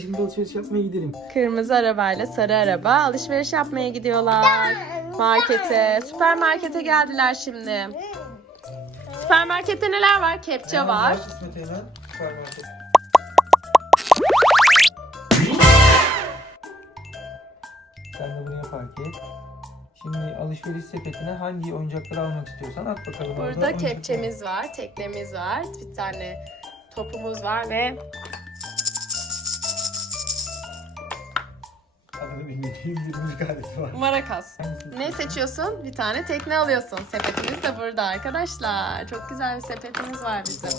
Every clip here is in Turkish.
Şimdi alışveriş yapmaya gidelim. Kırmızı arabayla sarı araba alışveriş yapmaya gidiyorlar. Markete, süpermarkete geldiler şimdi. Süpermarkette neler var? Kepçe Hemen var. bak İsmet hemen süpermarket. Sen de buraya park et. Şimdi alışveriş sepetine hangi oyuncakları almak istiyorsan at bakalım. orada Burada oyuncaklar- kepçemiz var, teknemiz var, bir tane topumuz var ve Adını bilmediğim var. marakas. Ne seçiyorsun? Bir tane tekne alıyorsun. Sepetimiz de burada arkadaşlar. Çok güzel bir sepetimiz var bizim.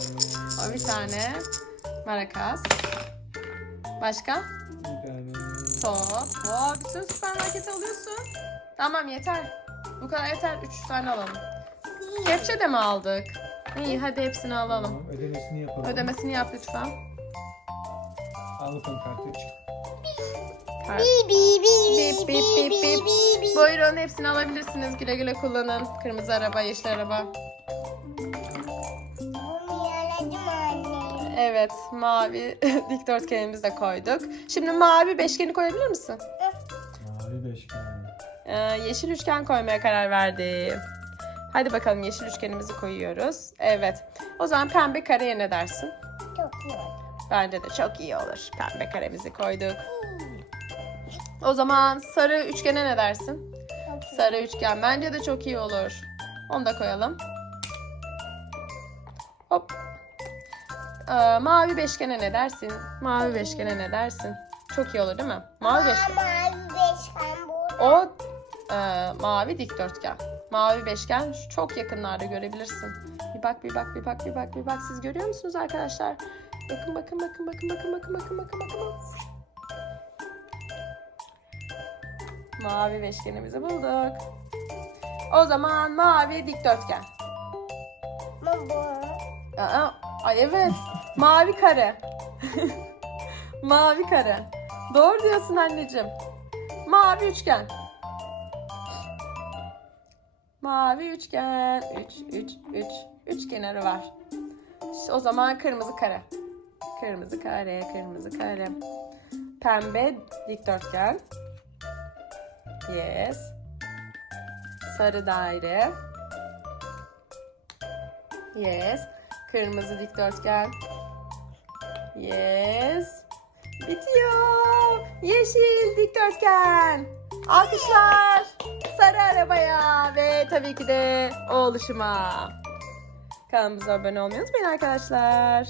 O bir tane marakas. Başka? Bir tane. Top. Wow, bütün süpermarkete alıyorsun. Tamam yeter. Bu kadar yeter. Üç tane alalım. Kepçe de mi aldık? İyi hadi hepsini alalım. Tamam, ödemesini yapalım. Ödemesini yap lütfen. Al bakalım kartı. Çık. Bip, bip, bip, bip. bip. Buyurun hepsini alabilirsiniz. Güle güle kullanın. Kırmızı araba, yeşil araba. Evet mavi dikdörtgenimizi de koyduk. Şimdi mavi beşgeni koyabilir misin? Mavi beşgen. Ee, yeşil üçgen koymaya karar verdim. Hadi bakalım yeşil üçgenimizi koyuyoruz. Evet. O zaman pembe kareye ne dersin? Çok iyi. Bence de çok iyi olur. Pembe karemizi koyduk. O zaman sarı üçgene ne dersin? Çok. Sarı üçgen bence de çok iyi olur. Onu da koyalım. Hop. Ee, mavi beşgene ne dersin? Mavi beşgene ne dersin? Çok iyi olur değil mi? Mavi beşgen. Mavi beşgen burada. O e, mavi dikdörtgen. Mavi beşgen çok yakınlarda görebilirsin. Bir bak bir bak bir bak bir bak bir bak siz görüyor musunuz arkadaşlar? Bakın bakın bakın bakın bakın bakın bakın bakın bakın. Mavi beşgenimizi bulduk. O zaman mavi dikdörtgen. Aa, ay evet. Mavi kare. Mavi kare. Doğru diyorsun anneciğim. Mavi üçgen. Mavi üçgen. Üç, üç, üç. Üç kenarı var. İşte o zaman kırmızı kare. Kırmızı kare, kırmızı kare. Pembe dikdörtgen. Yes. Sarı daire. Yes. Kırmızı dikdörtgen. Yes. Bitiyor. Yeşil dikdörtgen. Alkışlar. Sarı arabaya ve tabii ki de oluşuma. Kanalımıza abone olmayı unutmayın arkadaşlar.